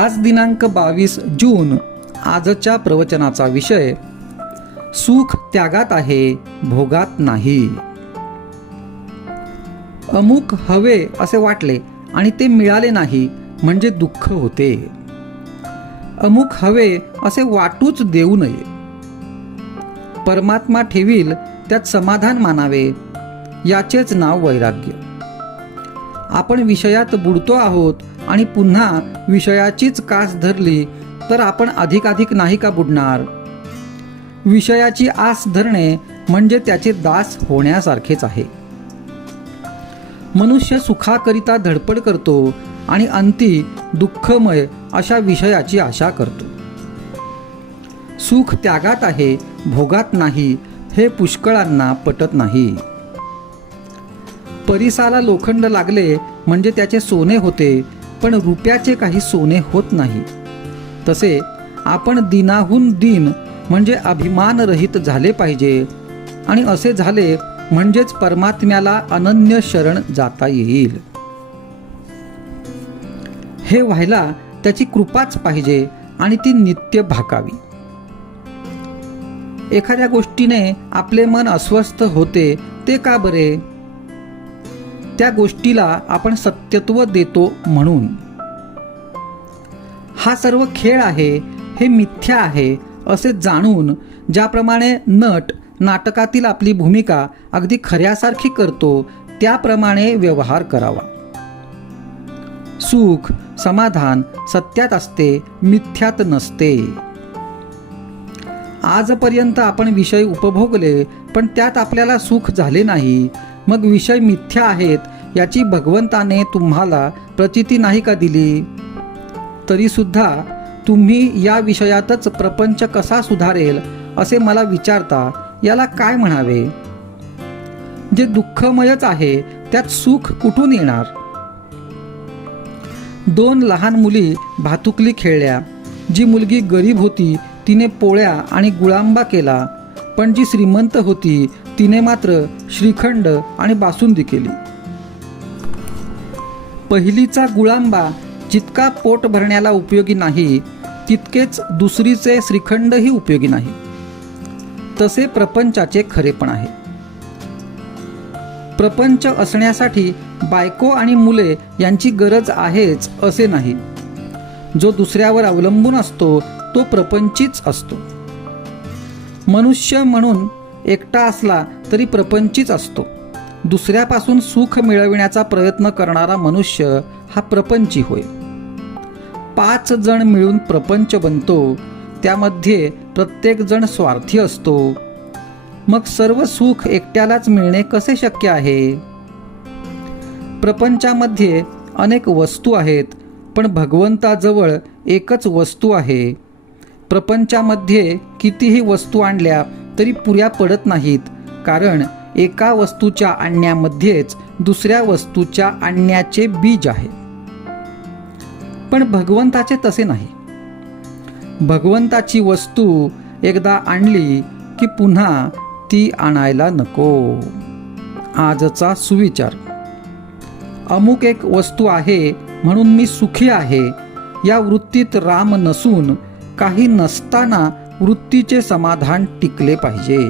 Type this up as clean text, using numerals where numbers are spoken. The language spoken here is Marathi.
आज दिनांक 22 जून. आजच्या प्रवचनाचा विषय सुख त्यागात आहे, भोगात नाही. अमुक हवे असे वाटले आणि ते मिळाले नाही म्हणजे दुःख होते. अमुक हवे असे वाटूच देऊ नये. परमात्मा ठेवील त्यात समाधान मानावे, याचेच नाव वैराग्य. आपण विषयात बुडतो आहोत आणि पुन्हा विषयाचीच कास धरली तर आपण अधिकाधिक नाही का बुडणार? विषयाची आस धरणे म्हणजे त्याचे दास होण्यासारखेच आहे. मनुष्य सुखाकरिता धडपड करतो आणि अंती दुःखमय अशा विषयाची आशा करतो. सुख त्यागात आहे, भोगात नाही, हे पुष्कळांना पटत नाही. परिसाला लोखंड लागले म्हणजे त्याचे सोने होते, पण रुपयाचे काही सोने होत नाही. तसे आपण दिनाहून दिन म्हणजे अभिमानरहित झाले पाहिजे, आणि असे झाले म्हणजेच परमात्म्याला अनन्य शरण जाता येईल. हे व्हायला त्याची कृपाच पाहिजे आणि ती नित्य भाकावी. एखाद्या गोष्टीने आपले मन अस्वस्थ होते ते का बरे? त्या गोष्टीला आपण सत्यत्व देतो म्हणून. हा सर्व खेळ आहे, हे मिथ्या आहे असे जाणून ज्याप्रमाणे नट नाटकातील आपली भूमिका अगदी खऱ्यासारखी करतो त्याप्रमाणे व्यवहार करावा. सुख समाधान सत्यात असते, मिथ्यात नसते. आजपर्यंत आपण विषय उपभोगले पण त्यात आपल्याला सुख झाले नाही. मग विषय मिथ्या आहेत याची भगवंताने तुम्हाला प्रचिती नाही का दिली? तरी सुद्धा तुम्ही या विषयातच प्रपंच कसा सुधारेल असे मला विचारता. याला काय म्हणावे? जे दुःखमयच आहे त्यात सुख कुठून येणार? 2 लहान मुली भातुकली खेळल्या. जी मुलगी गरीब होती तिने पोळ्या आणि गुळांबा केला, पण जी श्रीमंत होती तिने मात्र श्रीखंड आणि बासुंदी केली. पहिलीचा गुळांबा जितका पोट भरण्याला उपयोगी नाही तितकेच दुसरीचे श्रीखंडही उपयोगी नाही. तसे प्रपंचाचे खरेपण आहे. प्रपंच असण्यासाठी बायको आणि मुले यांची गरज आहेच असे नाही. जो दुसऱ्यावर अवलंबून असतो तो प्रपंचीच असतो. मनुष्य म्हणून एकटा असला तरी प्रपंचीच असतो. दुसऱ्यापासून सुख मिळविण्याचा प्रयत्न करणारा मनुष्य हा प्रपंची होय. 5 जण मिळून प्रपंच बनतो, त्यामध्ये प्रत्येक जण स्वार्थी असतो. मग सर्व सुख एकट्यालाच मिळणे कसे शक्य आहे? प्रपंचामध्ये अनेक वस्तू आहेत, पण भगवंताजवळ एकच वस्तू आहे. प्रपंचामध्ये कितीही वस्तू आणल्या तरी पुऱ्या पडत नाहीत, कारण एका वस्तूच्या आणण्यामध्येच दुसऱ्या वस्तूच्या आणण्याचे बीज आहे. पण भगवंताचे तसे नाही. भगवंताची वस्तू एकदा आणली की पुन्हा ती आणायला नको. आजचा सुविचार. अमुक एक वस्तू आहे म्हणून मी सुखी आहे या वृत्तीत राम नसून काही नसताना वृत्तीचे समाधान टिकले पाहिजे.